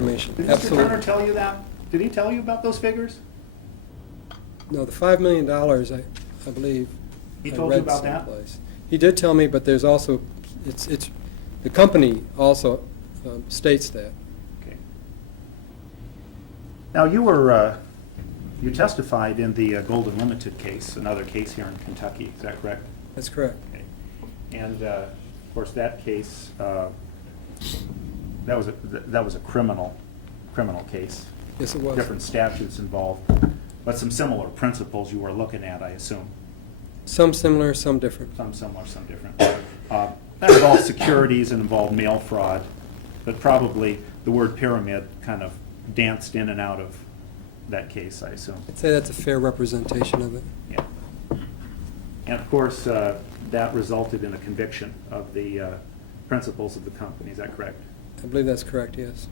information. Did Mr. Absolutely. Turner tell you that? Did he tell you about those figures? No, the $5 million, I believe. He I told you read about that? someplace. He did tell me, but there's also, it's the company also states that. Okay. Now, you testified in the Golden Limited case, another case here in Kentucky, is that correct? That's correct. Okay. And, of course, that case, that was a criminal case. Yes, it was. Different statutes involved, but some similar principles you were looking at, I assume. Some similar, some different. Some similar, some different. That involved securities and involved mail fraud, but probably the word pyramid kind of danced in and out of that case, I assume. I'd say that's a fair representation of it. Yeah. And of course, that resulted in a conviction of the principals of the company, is that correct? I believe that's correct, yes.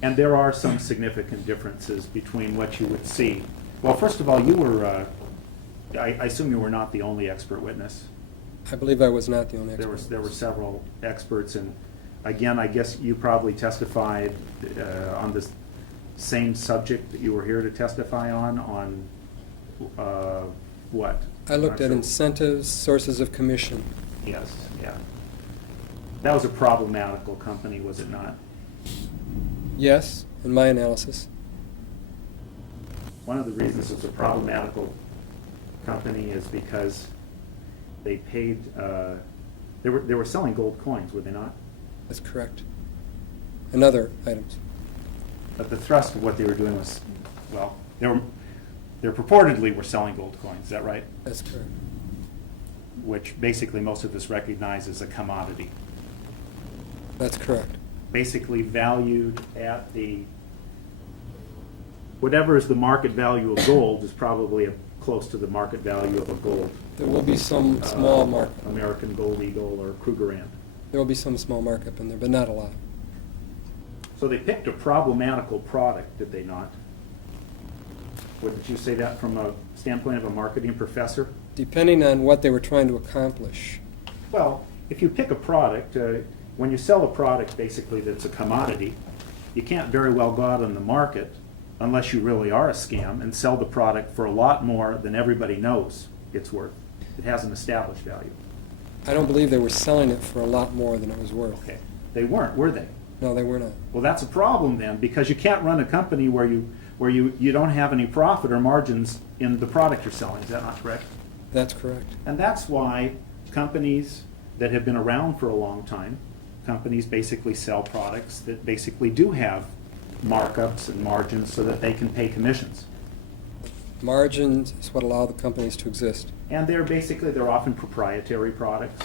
And there are some significant differences between what you would see. Well, first of all, you were, I assume you were not the only expert witness. I believe I was not the only expert. There were several experts, and again, I guess you probably testified on this same subject that you were here to testify on what? I looked Not at sure. incentives, sources of commission. Yes, yeah. That was a problematical company, was it not? Yes, in my analysis. One of the reasons it's a problematical company is because they paid, they were selling gold coins, were they not? That's correct. And other items. But the thrust of what they were doing was, well, they purportedly were selling gold coins, is that right? That's correct. Which basically most of us recognize as a commodity. That's correct. Basically valued at whatever is the market value of gold is probably close to the market value of a gold. There will be some small markup. American Gold Eagle or Krugerrand. There will be some small markup in there, but not a lot. So they picked a problematical product, did they not? Wouldn't you say that from a standpoint of a marketing professor? Depending on what they were trying to accomplish. Well, if you pick a product, when you sell a product basically that's a commodity, you can't very well go out on the market unless you really are a scam and sell the product for a lot more than everybody knows it's worth. It has an established value. I don't believe they were selling it for a lot more than it was worth. Okay. They weren't, were they? No, they were not. Well, that's a problem then, because you can't run a company where you don't have any profit or margins in the product you're selling. Is that not correct? That's correct. And that's why companies that have been around for a long time, companies basically sell products that basically do have markups and margins so that they can pay commissions. Margins is what allow the companies to exist. And they're often proprietary products.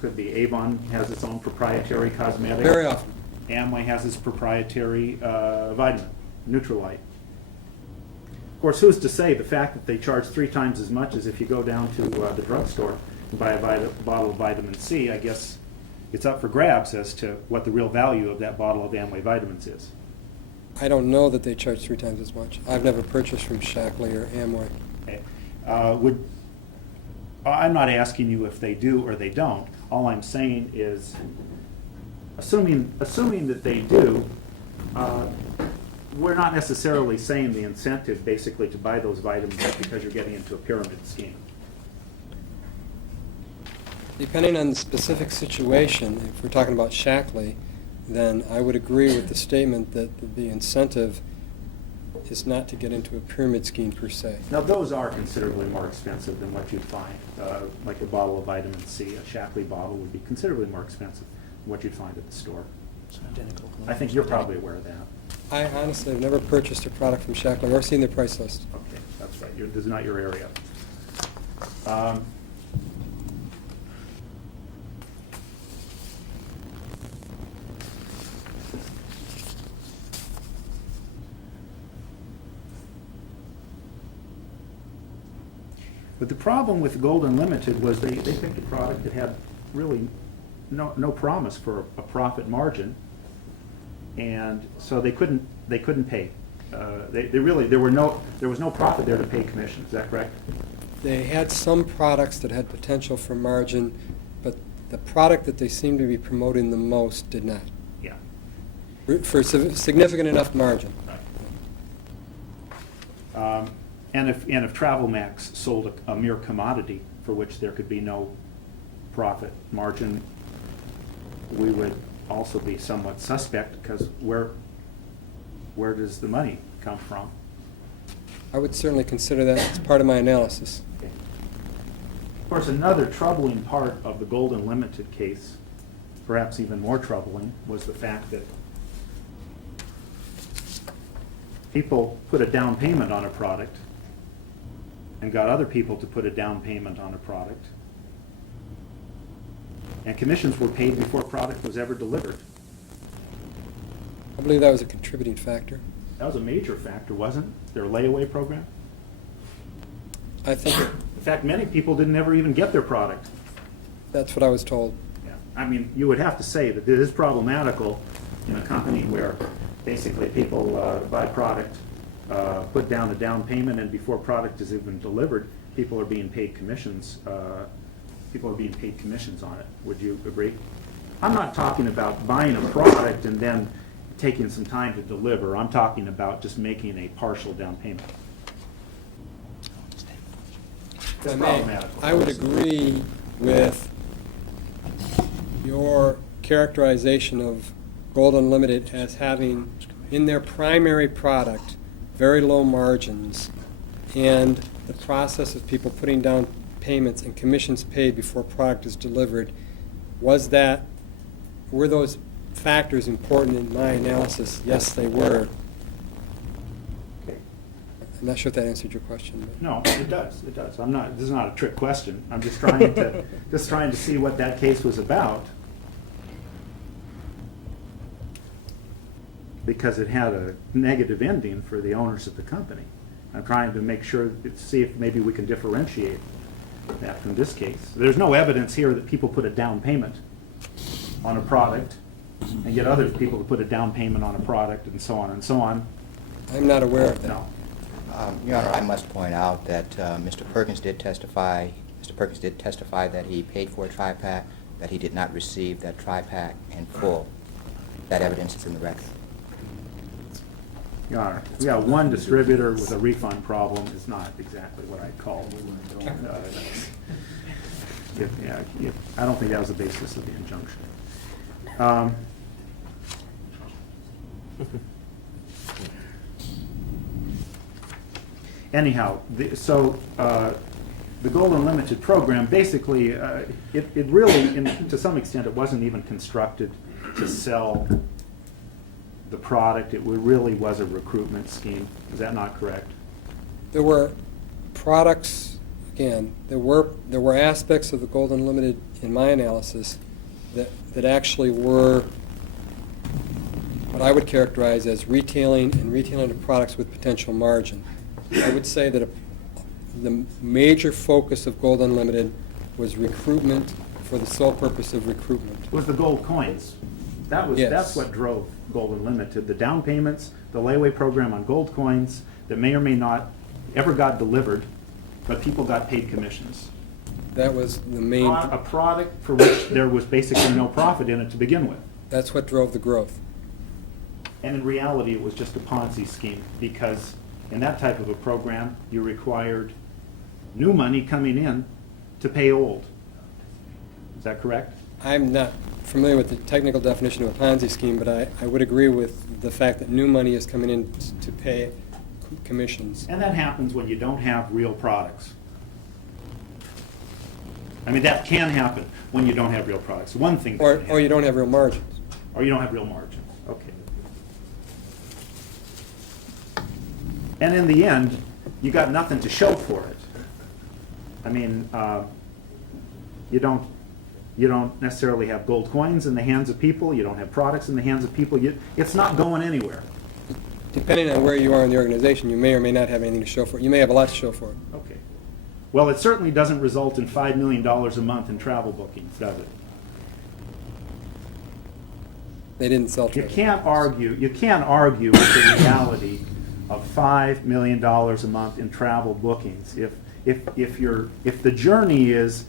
Could be Avon has its own proprietary cosmetic. Very often. Amway has its proprietary vitamin, Neutralite. Of course, who's to say the fact that they charge 3 times as much as if you go down to the drugstore and buy a bottle of vitamin C, I guess it's up for grabs as to what the real value of that bottle of Amway vitamins is. I don't know that they charge 3 times as much. I've never purchased from Shackley or Amway. Okay. I'm not asking you if they do or they don't. All I'm saying is, assuming that they do, we're not necessarily saying the incentive basically to buy those vitamins is because you're getting into a pyramid scheme. Depending on the specific situation, if we're talking about Shackley, then I would agree with the statement that the incentive is not to get into a pyramid scheme per se. Now, those are considerably more expensive than what you'd find. Like a bottle of vitamin C, a Shackley bottle would be considerably more expensive than what you'd find at the store. I think you're probably aware of that. I honestly have never purchased a product from Shackley or seen their price list. Okay, that's right. This is not your area. But the problem with Gold Unlimited was they picked a product that had really no promise for a profit margin, and so they couldn't pay. There was no profit there to pay commission. Is that correct? They had some products that had potential for margin, but the product that they seemed to be promoting the most did not. Yeah. For significant enough margin. And if TravelMax sold a mere commodity for which there could be no profit margin, we would also be somewhat suspect, because where does the money come from? I would certainly consider that as part of my analysis. Okay. Of course, another troubling part of the Gold Unlimited case, perhaps even more troubling, was the fact that people put a down payment on a product and got other people to put a down payment on a product, and commissions were paid before product was ever delivered. I believe that was a contributing factor. That was a major factor, wasn't it? Their layaway program. I think In fact, many people didn't ever even get their product. that's what I was told. Yeah. I mean, you would have to say that it is problematical in a company where basically people buy product, put down a down payment, and before product is even delivered, people are being paid commissions. People are being paid commissions on it. Would you agree? I'm not talking about buying a product and then taking some time to deliver. I'm talking about just making a partial down payment. If I may, I would agree with your characterization of Gold Unlimited as having in their primary product very low margins, and the process of people putting down payments and commissions paid before product is delivered. Were those factors important in my analysis? Yes, they were. Okay. I'm not sure if that answered your question. But. No, it does. It does. This is not a trick question. I'm just trying to see what that case was about, because it had a negative ending for the owners of the company. I'm trying to make sure, see if maybe we can differentiate that from this case. There's no evidence here that people put a down payment on a product and get other people to put a down payment on a product, and so on and so on. I'm not aware of that. No. Your Honor, I must point out that Mr. Perkins did testify that he paid for a tri-pack, that he did not receive that tri-pack in full. That evidence is in the record. Your Honor, we got one distributor with a refund problem is not exactly what I'd call. I don't think that was the basis of the injunction. Anyhow, the Gold Unlimited program, basically, it really, to some extent, it wasn't even constructed to sell the product. It really was a recruitment scheme. Is that not correct? There were products, again, there were aspects of the Gold Unlimited in my analysis that actually were what I would characterize as retailing of products with potential margin. I would say that the major focus of Gold Unlimited was recruitment for the sole purpose of recruitment. It was the gold coins. Yes. That's what drove Gold Unlimited. The down payments, the layaway program on gold coins that may or may not ever got delivered, but people got paid commissions. That was the main. A product for which there was basically no profit in it to begin with. That's what drove the growth. And in reality, it was just a Ponzi scheme, because in that type of a program, you required new money coming in to pay old. Is that correct? I'm not familiar with the technical definition of a Ponzi scheme, but I would agree with the fact that new money is coming in to pay commissions. And that happens when you don't have real products. I mean, that can happen when you don't have real products. One thing. Or you don't have real margins. Or you don't have real margins. Okay. And in the end, you got nothing to show for it. I mean, you don't necessarily have gold coins in the hands of people. You don't have products in the hands of people. It's not going anywhere. Depending on where you are in the organization, you may or may not have anything to show for it. You may have a lot to show for it. Okay. Well, it certainly doesn't result in $5 million a month in travel bookings, does it? They didn't sell You travel. can't argue with the reality of $5 million a month in travel bookings. If the journey is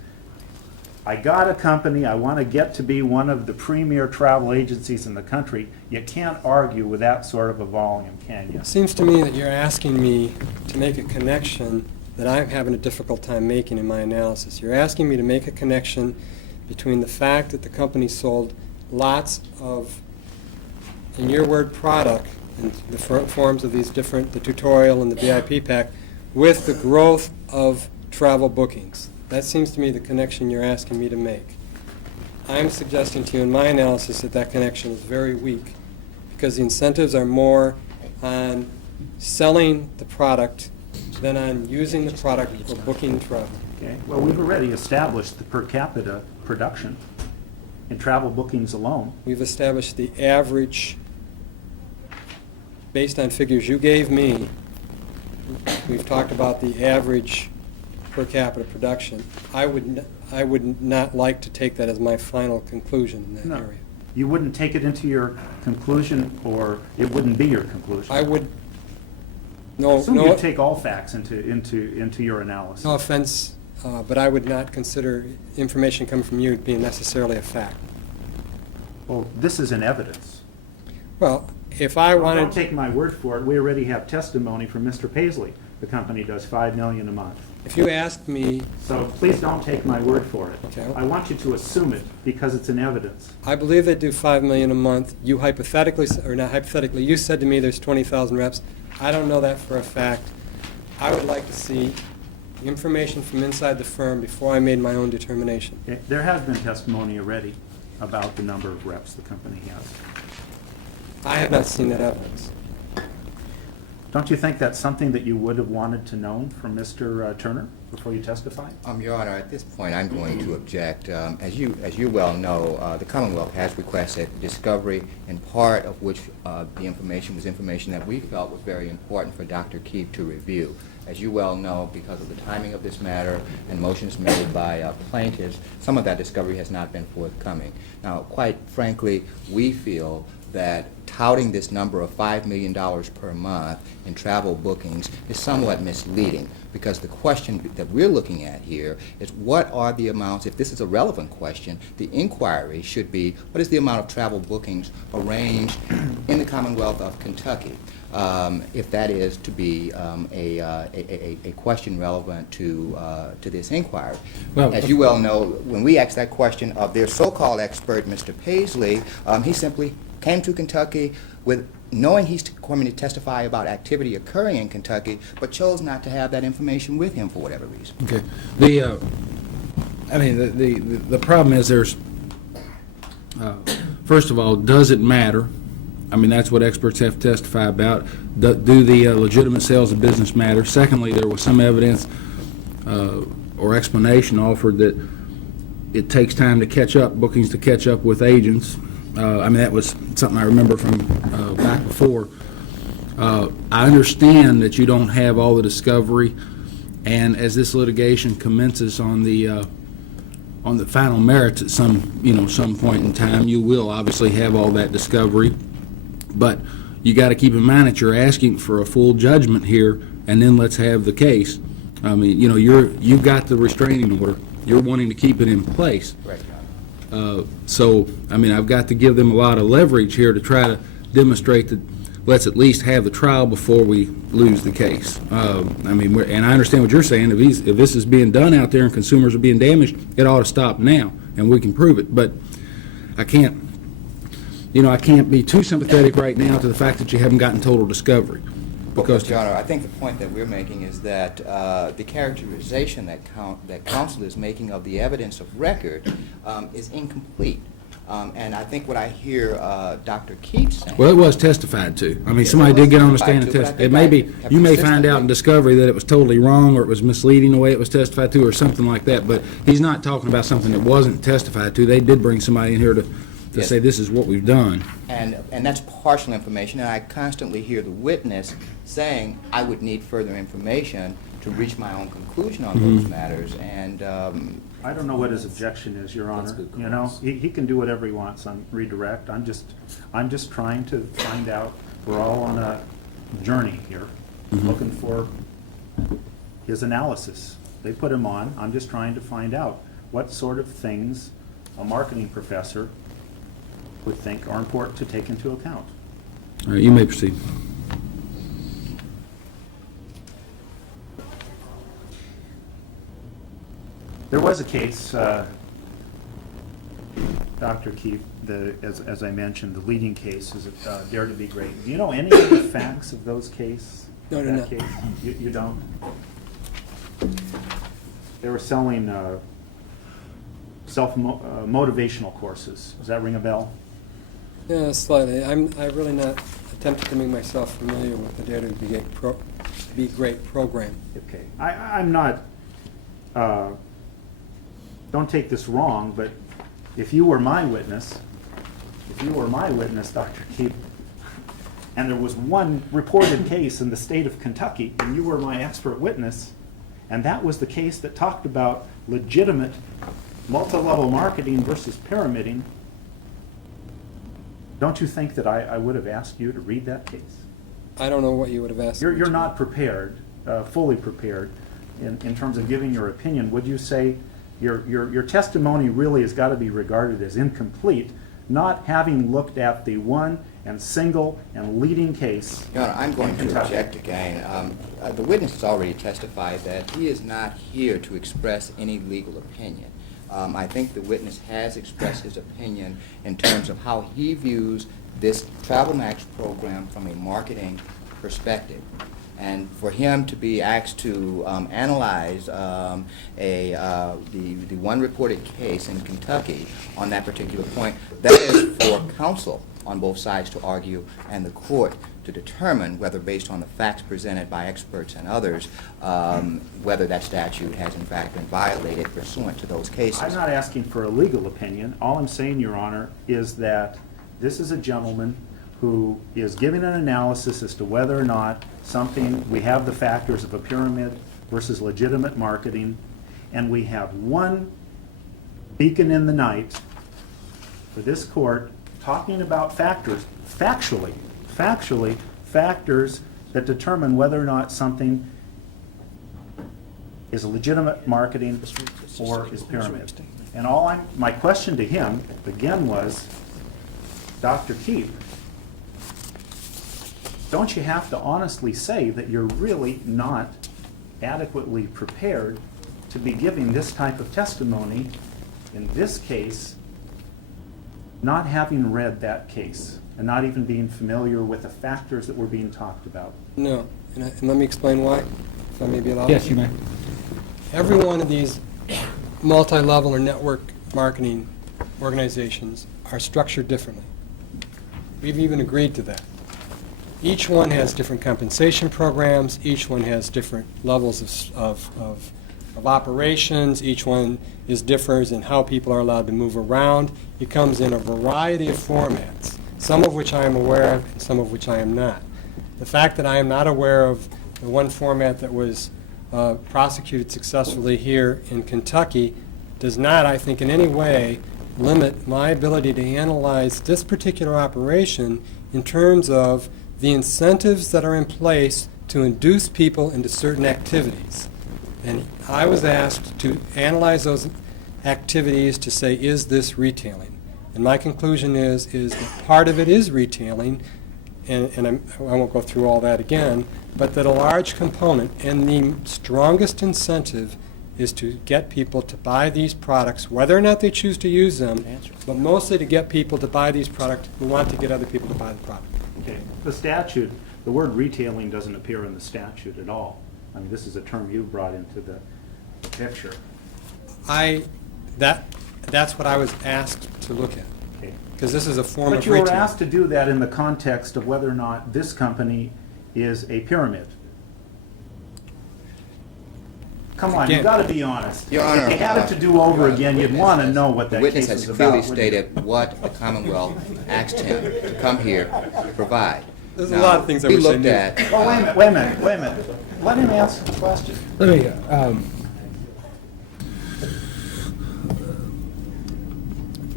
I got a company, I want to get to be one of the premier travel agencies in the country. You can't argue with that sort of a volume, can you? It seems to me that you're asking me to make a connection that I'm having a difficult time making in my analysis. You're asking me to make a connection between the fact that the company sold lots of, in your word, product in the forms of these different, the tutorial and the VIP pack, with the growth of travel bookings. That seems to me the connection you're asking me to make. I'm suggesting to you in my analysis that that connection is very weak because the incentives are more on selling the product than on using the product for booking travel. Okay, well, we've already established the per capita production in travel bookings alone. We've established the average, based on figures you gave me, we've talked about the average per capita production. I would not like to take that as my final conclusion in that No. area. You wouldn't take it into your conclusion, or it wouldn't be your conclusion? I would, no, Assume no, you take all facts into your analysis. no offense, but I would not consider information coming from you being necessarily a fact. Well, this is an evidence. Well, if I Don't wanted, take my word for it. We already have testimony from Mr. Paisley. The company does $5 million a month. if you asked me, So please don't take my word for it. Okay. I want you to assume it because it's an evidence. I believe they do $5 million a month. You hypothetically, or not hypothetically, you said to me there's 20,000 reps. I don't know that for a fact. I would like to see information from inside the firm before I made my own determination. Okay? There has been testimony already about the number of reps the company has. I have not seen that evidence. Don't you think that's something that you would have wanted to know from Mr. Turner before you testify? Your Honor, at this point, I'm going to object. As you well know, the Commonwealth has requested discovery, in part of which the information was information that we felt was very important for Dr. Keefe to review. As you well know, because of the timing of this matter and motions made by plaintiffs, some of that discovery has not been forthcoming. Now, quite frankly, we feel that touting this number of $5 million per month in travel bookings is somewhat misleading, because the question that we're looking at here is what are the amounts. If this is a relevant question, the inquiry should be what is the amount of travel bookings arranged in the Commonwealth of Kentucky, if that is to be a question relevant to this inquiry. Well, as you well know, when we asked that question of their so-called expert, Mr. Paisley, he simply came to Kentucky with knowing he's coming to testify about activity occurring in Kentucky, but chose not to have that information with him for whatever reason. Okay. The problem is there's, first of all, does it matter? I mean, that's what experts have to testify about. Do the legitimate sales of business matter? Secondly, there was some evidence or explanation offered that it takes time to catch up, bookings to catch up with agents. That was something I remember from back before. I understand that you don't have all the discovery, and as this litigation commences on the final merits at some point in time, you will obviously have all that discovery. But you got to keep in mind that you're asking for a full judgment here, and then let's have the case. I mean, you've got the restraining order. You're wanting to keep it in place. Right. So, I've got to give them a lot of leverage here to try to demonstrate that let's at least have the trial before we lose the case. And I understand what you're saying. If this is being done out there and consumers are being damaged, it ought to stop now, and we can prove it. But I can't be too sympathetic right now to the fact that you haven't gotten total discovery. Because, Your Honor, I think the point that we're making is that the characterization that counsel is making of the evidence of record is incomplete. And I think what I hear Dr. Keefe saying... well, it was testified to. Somebody did get on the stand and testify. It may be, you may find out in discovery that it was totally wrong, or it was misleading the way it was testified to, or something like that. But he's not talking about something that wasn't testified to. They did bring somebody in here to Yes. say this is what we've done. And that's partial information, and I constantly hear the witness saying, I would need further information to reach my own conclusion on those matters. And I don't know what his objection is, Your Honor. He can do whatever he wants on redirect. I'm just trying to find out. We're all on a journey here, looking for his analysis. They put him on. I'm just trying to find out what sort of things a marketing professor would think are important to take into account. All right, you may proceed. There was a case, Dr. Keefe, as I mentioned, the leading case is Dare to Be Great. Do you know any of the facts of those cases? No, no, that no. case? You don't? They were selling self-motivational courses. Does that ring a bell? Yeah, slightly. I'm really not attempting to make myself familiar with the Dare to Be Great program. Okay. I'm not, don't take this wrong, but if you were my witness, Dr. Keefe, and there was one reported case in the state of Kentucky, and you were my expert witness, and that was the case that talked about legitimate multi-level marketing versus pyramiding, don't you think that I would have asked you to read that case? I don't know what you would have asked. You're not prepared, fully prepared, in terms of giving your opinion. Would you say your testimony really has got to be regarded as incomplete, not having looked at the one and single and leading case? Your Honor, I'm going in to Kentucky? object again. The witness has already testified that he is not here to express any legal opinion. I think the witness has expressed his opinion in terms of how he views this TravelMax program from a marketing perspective. And for him to be asked to analyze the one reported case in Kentucky on that particular point, that is for counsel on both sides to argue and the court to determine whether, based on the facts presented by experts and others, whether that statute has in fact been violated pursuant to those cases. I'm not asking for a legal opinion. All I'm saying, Your Honor, is that this is a gentleman who is giving an analysis as to whether or not something, we have the factors of a pyramid versus legitimate marketing, and we have one beacon in the night for this court talking about factors, factually, factors that determine whether or not something is legitimate marketing or is pyramid. And my question to him, again, was, Dr. Keefe, don't you have to honestly say that you're really not adequately prepared to be giving this type of testimony, in this case, not having read that case and not even being familiar with the factors that were being talked about? No, and let me explain why, if I may be allowed. Yes, you may. Every one of these multi-level or network marketing organizations are structured differently. We've even agreed to that. Each one has different compensation programs, each one has different levels of operations, each one differs in how people are allowed to move around. It comes in a variety of formats, some of which I am aware of and some of which I am not. The fact that I am not aware of the one format that was prosecuted successfully here in Kentucky does not, I think, in any way limit my ability to analyze this particular operation in terms of the incentives that are in place to induce people into certain activities. And I was asked to analyze those activities to say, is this retailing? And my conclusion is that part of it is retailing, and I won't go through all that again, but that a large component and the strongest incentive is to get people to buy these products, whether or not they choose to use them, but mostly to get people to buy these products who want to get other people to buy the product. Okay. The statute, the word retailing doesn't appear in the statute at all. I mean, this is a term you brought into the picture. That's what I was asked to look at, Okay. because this is a form But of you were retail. asked to do that in the context of whether or not this company is a pyramid. Come on, you've Again. got to be honest. Your Honor, If you had it to do over again, you'd witness want to has- know what the that witness case has was clearly about. wouldn't you? stated what the Commonwealth asked him to come here to provide. There's a Now, lot of things I we wish I looked knew. at. Oh, wait a minute. Let him answer the question. Let me,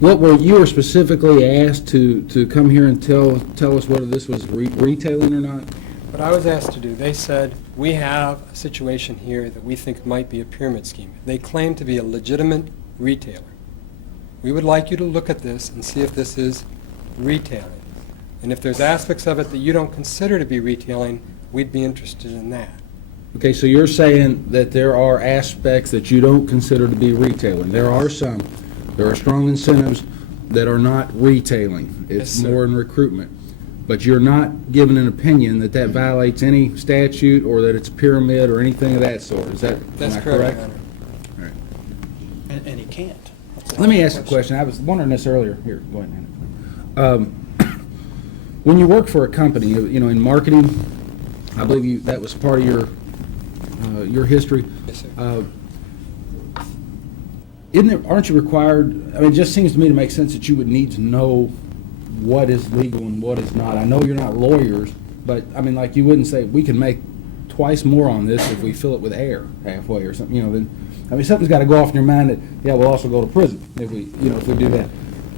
what were you specifically asked to come here and tell us whether this was retailing or not? What I was asked to do, they said, we have a situation here that we think might be a pyramid scheme. They claim to be a legitimate retailer. We would like you to look at this and see if this is retailing. And if there's aspects of it that you don't consider to be retailing, we'd be interested in that. Okay, so you're saying that there are aspects that you don't consider to be retailing. There are some. There are strong incentives that are not retailing. Yes, It's sir. more in recruitment. But you're not giving an opinion that that violates any statute or that it's a pyramid or anything of that sort. Is that, That's am I correct, correct? Your Honor. All right. And he can't. Let me ask you a question. I was wondering this earlier. Here, go ahead, Hannah. When you work for a company, you know, in marketing, I believe that was part of your history. Yes, sir. Aren't you required, I mean, it just seems to me to make sense that you would need to know what is legal and what is not. I know you're not lawyers, but, I mean, like, you wouldn't say, we can make twice more on this if we fill it with air halfway or something, you know, then, I mean, something's got to go off in your mind that, yeah, we'll also go to prison if we, you know, if we do that.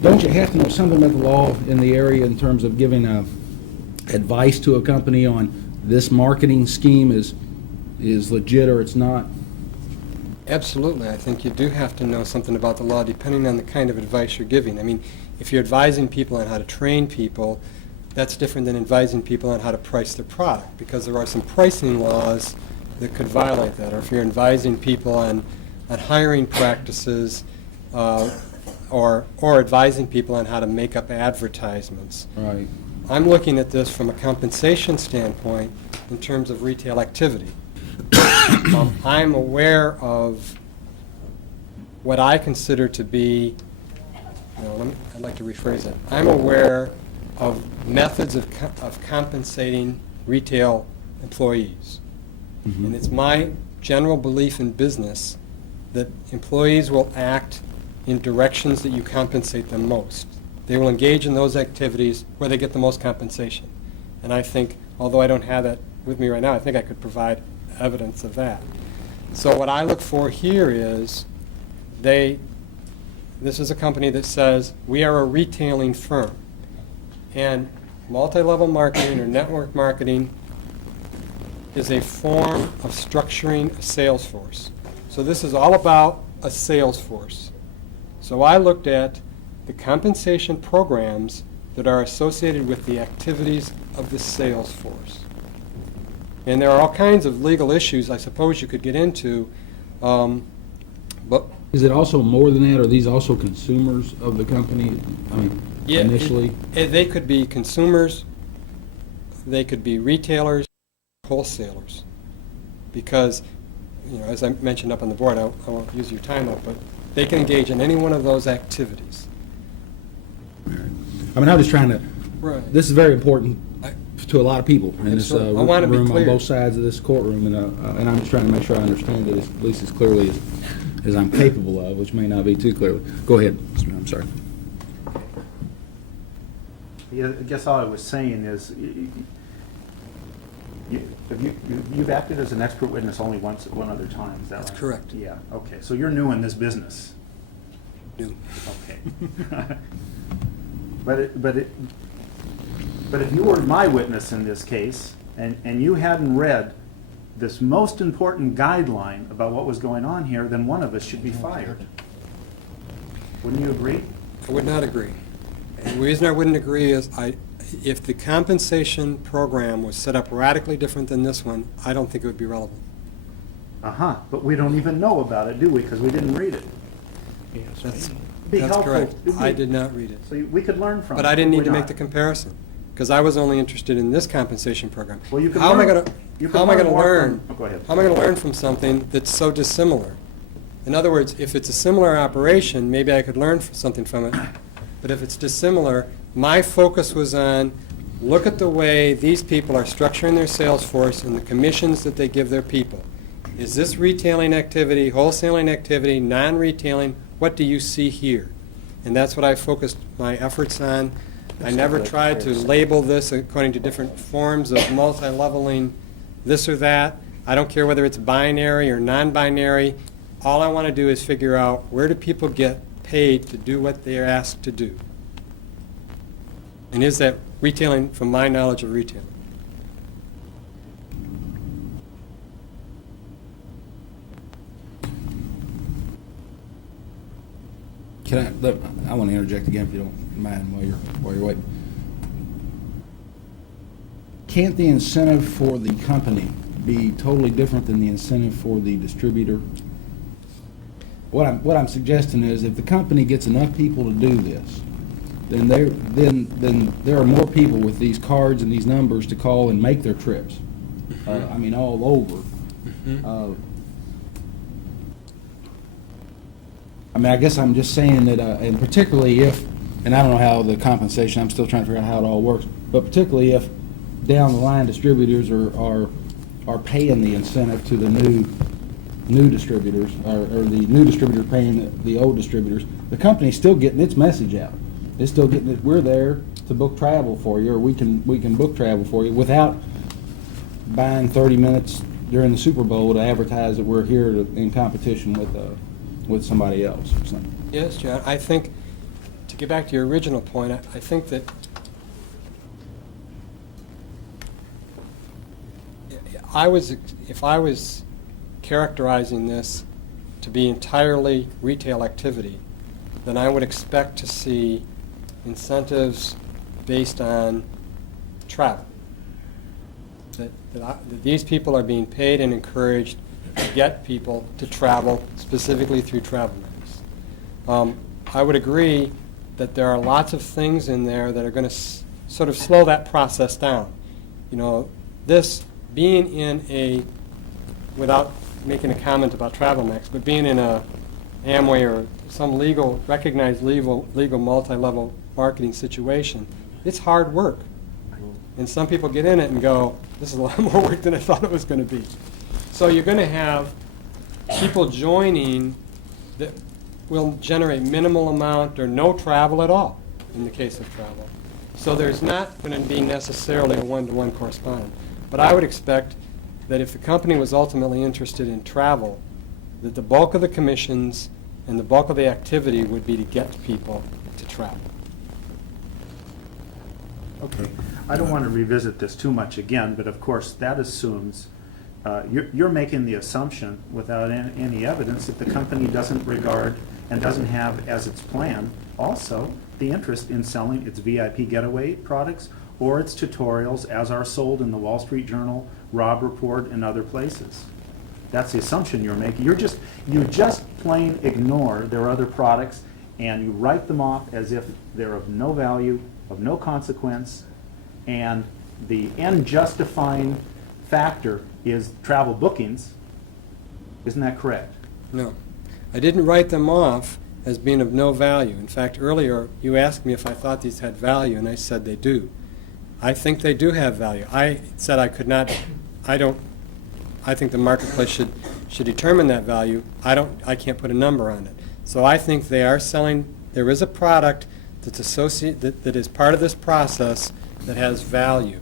Don't you have to know something about the law in the area in terms of giving advice to a company on this marketing scheme is legit or it's not? Absolutely. I think you do have to know something about the law depending on the kind of advice you're giving. I mean, if you're advising people on how to train people, that's different than advising people on how to price their product, because there are some pricing laws that could violate that. Or if you're advising people on hiring practices, or advising people on how to make up advertisements. Right. I'm looking at this from a compensation standpoint in terms of retail activity. I'm aware of what I consider to be, I'd like to rephrase it. I'm aware of methods of compensating retail employees. Mhm. And it's my general belief in business that employees will act in directions that you compensate them most. They will engage in those activities where they get the most compensation. And I think, although I don't have that with me right now, I think I could provide evidence of that. So what I look for here is this is a company that says, we are a retailing firm. And multi-level marketing or network marketing is a form of structuring a sales force. So this is all about a sales force. So I looked at the compensation programs that are associated with the activities of the sales force. And there are all kinds of legal issues I suppose you could get into, but Is it also more than that? Are these also consumers of the company? I mean, yeah, initially? they could be consumers, they could be retailers, wholesalers. Because, as I mentioned up on the board, I won't use your time up, but they can engage in any one of those activities. I mean, I'm just trying to, Right. this is very important I- to a lot of people in this Absolutely. I wanna be room on clear. both sides of this courtroom, and I'm just trying to make sure I understand it at least as clearly as I'm capable of, which may not be too clearly. Go ahead. I'm sorry. Yeah, I guess all I was saying is, you've acted as an expert witness only one other time, is that right? That's correct. Yeah, okay, so you're new in this business. New. Okay. But if you were my witness in this case, and you hadn't read this most important guideline about what was going on here, then one of us should be fired. Wouldn't you agree? I would not agree. And the reason I wouldn't agree is if the compensation program was set up radically different than this one, I don't think it would be relevant. Uh-huh, but we don't even know about it, do we? Because we didn't read it. That's Be that's helpful. correct. It'd be- I did not read it. So we could learn from it. But I didn't need Would to we make the not? comparison, because I was only interested in this compensation program. Well, you can How am I learn- going to, you can how am I learn going to more learn? from- oh, go ahead. How am I going to learn from something that's so dissimilar? In other words, if it's a similar operation, maybe I could learn something from it. But if it's dissimilar, my focus was on, look at the way these people are structuring their sales force and the commissions that they give their people. Is this retailing activity, wholesaling activity, non-retailing? What do you see here? And that's what I focused my efforts on. I never tried to label this according to different forms of multi-leveling this or that. I don't care whether it's binary or non-binary. All I want to do is figure out, where do people get paid to do what they are asked to do? And is that retailing from my knowledge of retailing? I want to interject again if you don't mind while you're waiting. Can't the incentive for the company be totally different than the incentive for the distributor? What I'm suggesting is if the company gets enough people to do this, then there are more people with these cards and these numbers to call and make their trips. I mean, all over. I mean, I guess I'm just saying that, and particularly if, and I don't know how the compensation, I'm still trying to figure out how it all works, but particularly if down the line distributors are paying the incentive to the new distributors, or the new distributor paying the old distributors, the company's still getting its message out. It's still getting it, we're there to book travel for you, or we can book travel for you without buying 30 minutes during the Super Bowl to advertise that we're here in competition with somebody else or something. Yes, John, I think, to get back to your original point, I think that if I was characterizing this to be entirely retail activity, then I would expect to see incentives based on travel. That these people are being paid and encouraged to get people to travel specifically through TravelMax. I would agree that there are lots of things in there that are going to sort of slow that process down. You know, this being in a, without making a comment about TravelMax, but being in a Amway or some recognized legal multi-level marketing situation, it's hard work. And some people get in it and go, this is a lot more work than I thought it was going to be. So you're going to have people joining that will generate minimal amount or no travel at all in the case of travel. So there's not going to be necessarily a one-to-one correspondence. But I would expect that if the company was ultimately interested in travel, that the bulk of the commissions and the bulk of the activity would be to get people to travel. Okay, I don't want to revisit this too much again, but of course that assumes, you're making the assumption without any evidence that the company doesn't regard and doesn't have as its plan also the interest in selling its VIP getaway products or its tutorials as are sold in the Wall Street Journal, Robb Report, and other places. That's the assumption you're making. You just plain ignore their other products and you write them off as if they're of no value, of no consequence, and the end justifying factor is travel bookings. Isn't that correct? No. I didn't write them off as being of no value. In fact, earlier you asked me if I thought these had value, and I said they do. I think they do have value. I said I could not, I think the marketplace should determine that value. I can't put a number on it. So I think they are selling, there is a product that's associated, that is part of this process that has value.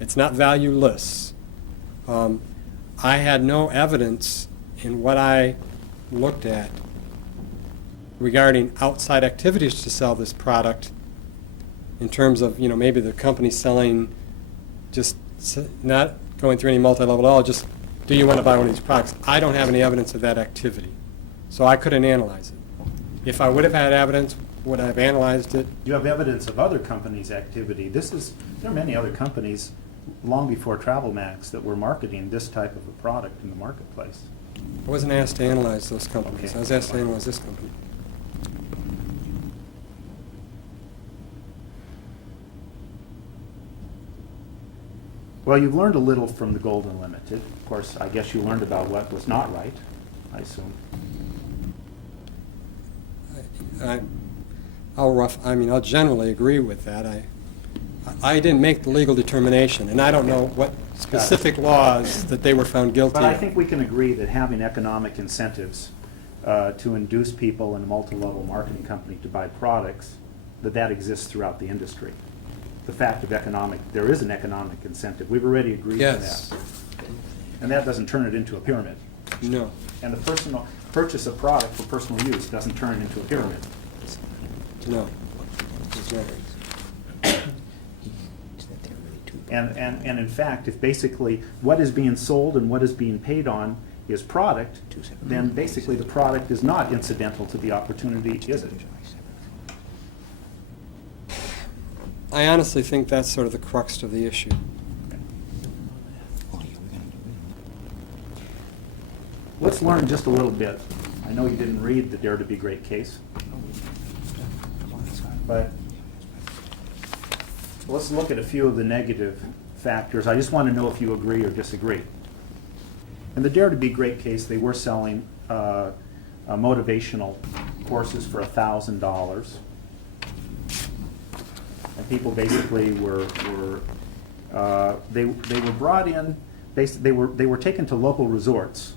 It's not valueless. I had no evidence in what I looked at regarding outside activities to sell this product in terms of, you know, maybe the company selling, just not going through any multi-level at all, just do you want to buy one of these products? I don't have any evidence of that activity, so I couldn't analyze it. If I would have had evidence, would I have analyzed it? You have evidence of other companies' activity. There are many other companies long before TravelMax that were marketing this type of a product in the marketplace. I wasn't asked to analyze those companies. Okay. I was asked to analyze this company. Well, you've learned a little from the Gold Unlimited. Of course, I guess you learned about what was not right, I assume. I'll generally agree with that. I didn't make the legal determination, and I don't know what specific laws that they were found guilty But I of. think we can agree that having economic incentives to induce people in a multi-level marketing company to buy products, that exists throughout the industry. The fact of there is an economic incentive. We've already agreed Yes. to that. And that doesn't turn it into a pyramid. No. And the personal purchase of product for personal use doesn't turn it into a pyramid. No. It's not. And in fact, if basically what is being sold and what is being paid on is product, then basically the product is not incidental to the opportunity, is it? I honestly think that's sort of the crux of the issue. Let's learn just a little bit. I know you didn't read the Dare to Be Great case, but let's look at a few of the negative factors. I just want to know if you agree or disagree. In the Dare to Be Great case, they were selling motivational courses for $1,000. And people basically were brought in, they were taken to local resorts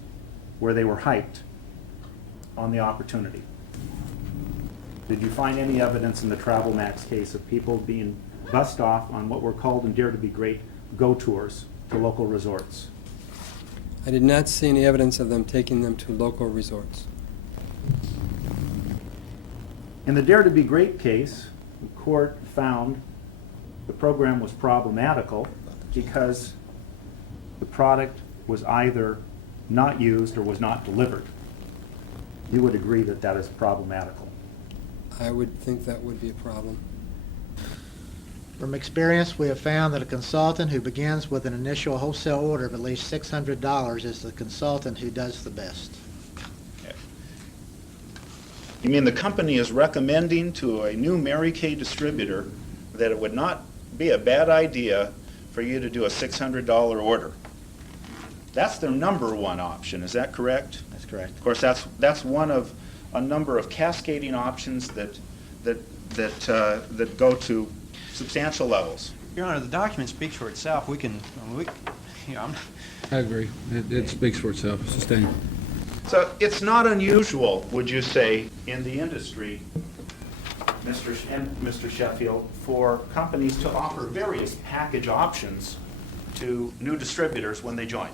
where they were hyped on the opportunity. Did you find any evidence in the TravelMax case of people being bussed off on what were called in Dare to Be Great go tours to local resorts? I did not see any evidence of them taking them to local resorts. In the Dare to Be Great case, the court found the program was problematical because the product was either not used or was not delivered. You would agree that that is problematical. I would think that would be a problem. From experience, we have found that a consultant who begins with an initial wholesale order of at least $600 is the consultant who does the best. You mean the company is recommending to a new Mary Kay distributor that it would not be a bad idea for you to do a $600 order? That's their number one option, is that correct? That's correct. Of course, that's one of a number of cascading options that go to substantial levels. Your Honor, the document speaks for itself. I agree. It speaks for itself. Sustained. So it's not unusual, would you say, in the industry, Mr. Sheffield, for companies to offer various package options to new distributors when they join.